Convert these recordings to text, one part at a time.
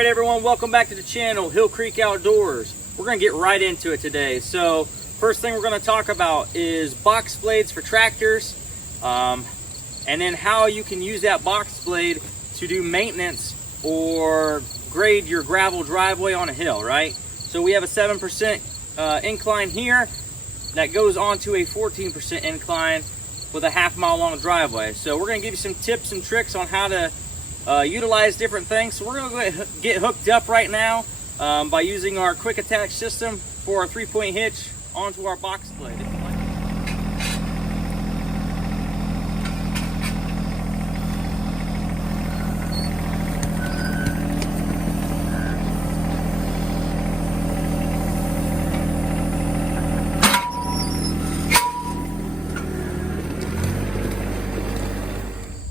Alright everyone, welcome back to the channel, Hillcreek Outdoors. We're going to get right into it today. So first thing we're going to talk about is box blades for tractors, and then how you can use that box blade to do maintenance or grade your gravel driveway on a hill, right? So we have a 7% incline here that goes onto a 14% incline with a half-mile long driveway. So we're going to give you some tips and tricks on how to utilize different things. So we're going to get hooked up right now by using our quick attach system for a 3-point hitch onto our box blade.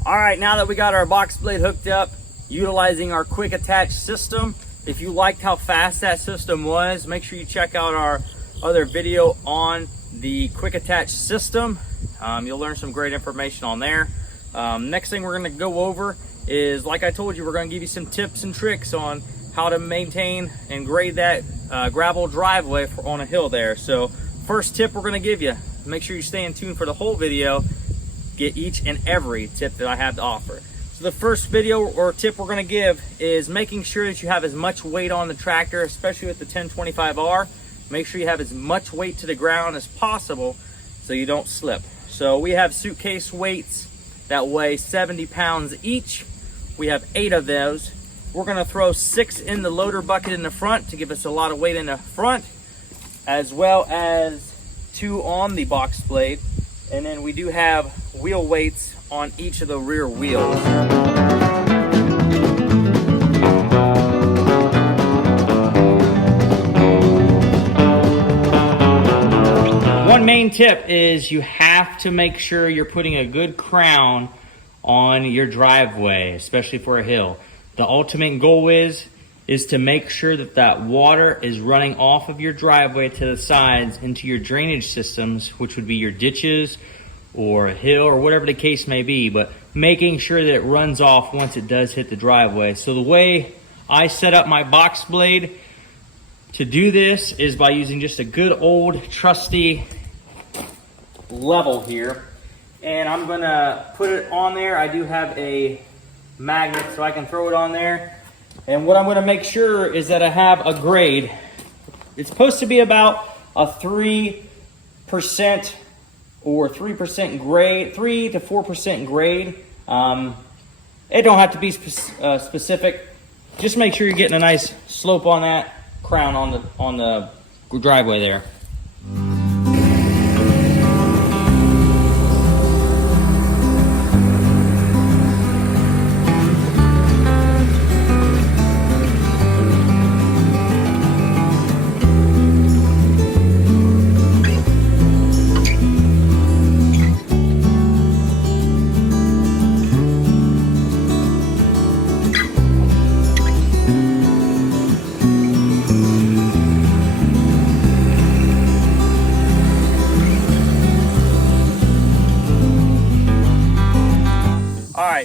All right, now that we got our box blade hooked up, utilizing our quick attach system, if you liked how fast that system was, make sure you check out our other video on the quick attach system. You'll learn some great information on there. Next thing we're gonna go over is, like I told you, we're gonna give you some tips and tricks on how to maintain and grade that gravel driveway on a hill there. So first tip we're gonna give you, make sure you stay in tune for the whole video, get each and every tip that I have to offer. So the first video or tip we're going to give is making sure that you have as much weight on the tractor, especially with the 1025R. Make sure you have as much weight to the ground as possible so you don't slip. So we have suitcase weights that weigh 70 pounds each. We have 8 of those. We're going to throw 6 in the loader bucket in the front to give us a lot of weight in the front, as well as 2 on the box blade. And then we do have wheel weights on each of the rear wheels. One main tip is you have to make sure you're putting a good crown on your driveway, especially for a hill. The ultimate goal is to make sure that that water is running off of your driveway to the sides into your drainage systems, which would be your ditches or a hill or whatever the case may be, but making sure that it runs off once it does hit the driveway. So the way I set up my box blade to do this is by using just a good old trusty level here. And I'm gonna put it on there. I do have a magnet so I can throw it on there. And what I'm going to make sure is that I have a grade. It's supposed to be about a 3% or 3% grade, 3 to 4% grade. It don't have to be specific. Just make sure you're getting a nice slope on that crown on the driveway there.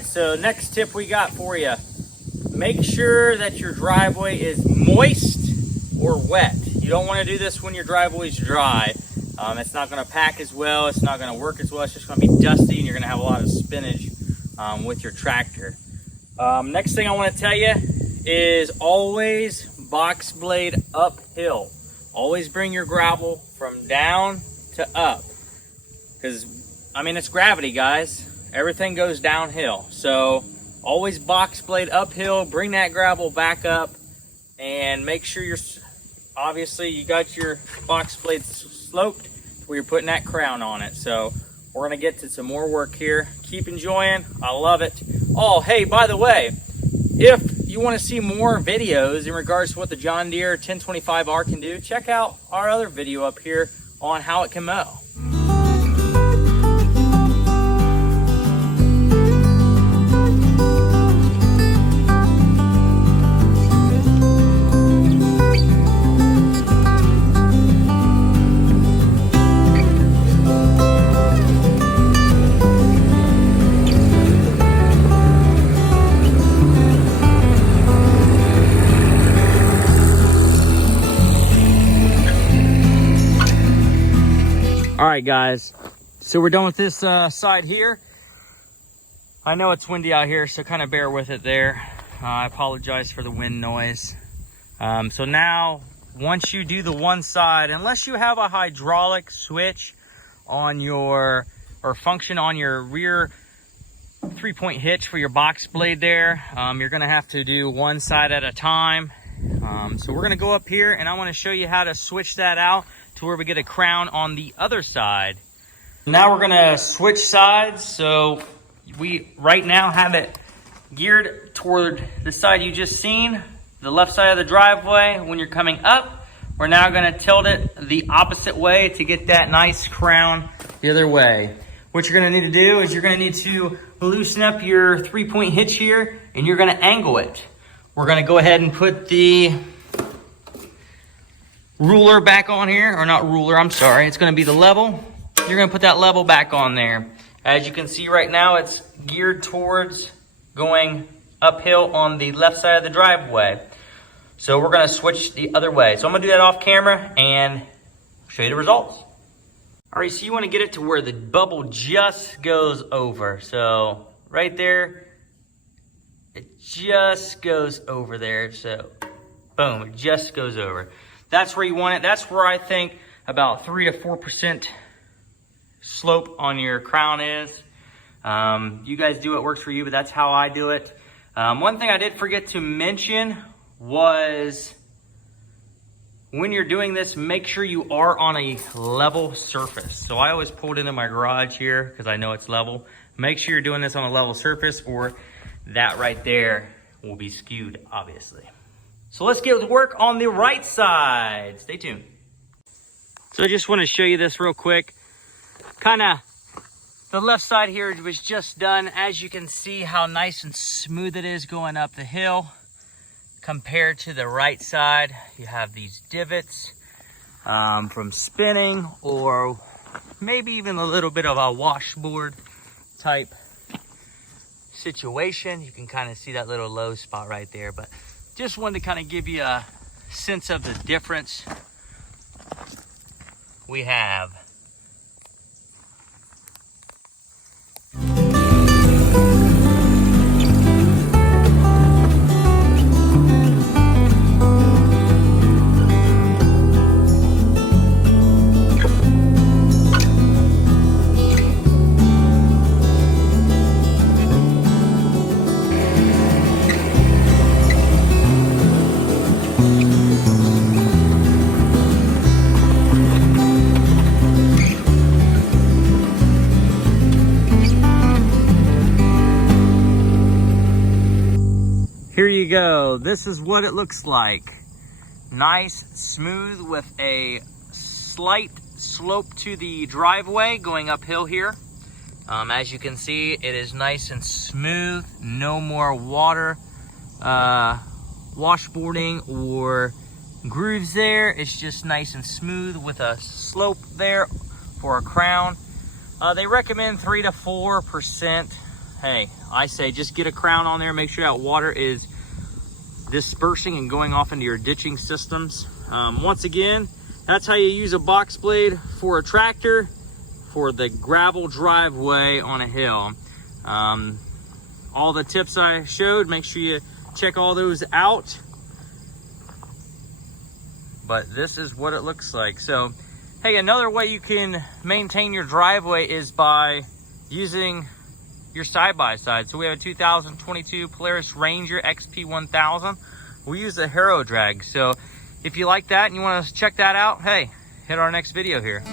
So next tip we got for you, make sure that your driveway is moist or wet. You don't want to do this when your driveway is dry. It's not going to pack as well, it's not going to work as well, it's just going to be dusty and you're going to have a lot of spinach with your tractor. Next thing I want to tell you is always box blade uphill. Always bring your gravel from down to up, because I mean, it's gravity, guys. Everything goes downhill. So always box blade uphill, bring that gravel back up, and make sure obviously you got your box blade sloped where you're putting that crown on it. So we're gonna get to some more work here. Keep enjoying, I love it. Oh, hey, by the way, if you wanna see more videos in regards to what the John Deere 1025R can do, check out our other video up here on how it can mow. right, guys. So we're done with this side here. I know it's windy out here, so kind of bear with it there. I apologize for the wind noise. So now, once you do the one side, unless you have a hydraulic switch on your, or function on your rear 3-point hitch for your box blade there, you're gonna have to do one side at a time. So we're gonna go up here and I wanna show you how to switch that out to where we get a crown on the other side. Now we're gonna switch sides. So we right now have it geared toward the side you just seen, the left side of the driveway. When you're coming up, we're now gonna tilt it the opposite way to get that nice crown the other way. What you're gonna need to do is you're gonna need to loosen up your 3-point hitch here and you're gonna angle it. We're gonna go ahead and put the ruler back on here, or not ruler, I'm sorry. It's gonna be the level. You're gonna put that level back on there. As you can see right now, it's geared towards going uphill on the left side of the driveway. So we're gonna switch the other way. So I'm gonna do that off camera and show you the results. All right, so you wanna get it to where the bubble just goes over. So right there, it just goes over there. So boom, it just goes over. That's where you want it. That's where I think about 3 to 4% slope on your crown is. You guys do what works for you, but that's how I do it. One thing I did forget to mention was when you're doing this, make sure you are on a level surface. So I always pull it into my garage here because I know it's level. Make sure you're doing this on a level surface or that right there will be skewed, obviously. So let's get to work on the right side. Stay tuned. So I just want to show you this real quick. The left side here was just done. As you can see how nice and smooth it is going up the hill. Compared to the right side, you have these divots from spinning or maybe even a little bit of a washboard type situation. You can kind of see that little low spot right there, but just wanted to kind of give you a sense of the difference we have. Here you go. This is what it looks like. Nice, smooth with a slight slope to the driveway going uphill here. As you can see, it is nice and smooth. No more water washboarding or grooves there. It's just nice and smooth with a slope there for a crown. They recommend 3 to 4%. Hey, I say just get a crown on there. Make sure that water is dispersing and going off into your ditching systems. Once again, that's how you use a box blade for a tractor for the gravel driveway on a hill. All the tips I showed, make sure you check all those out. But this is what it looks like. So, hey, another way you can maintain your driveway is by using your side-by-side. So we have a 2022 Polaris Ranger XP 1000. We use a harrow drag. So if you like that and you want to check that out, hey, hit our next video here.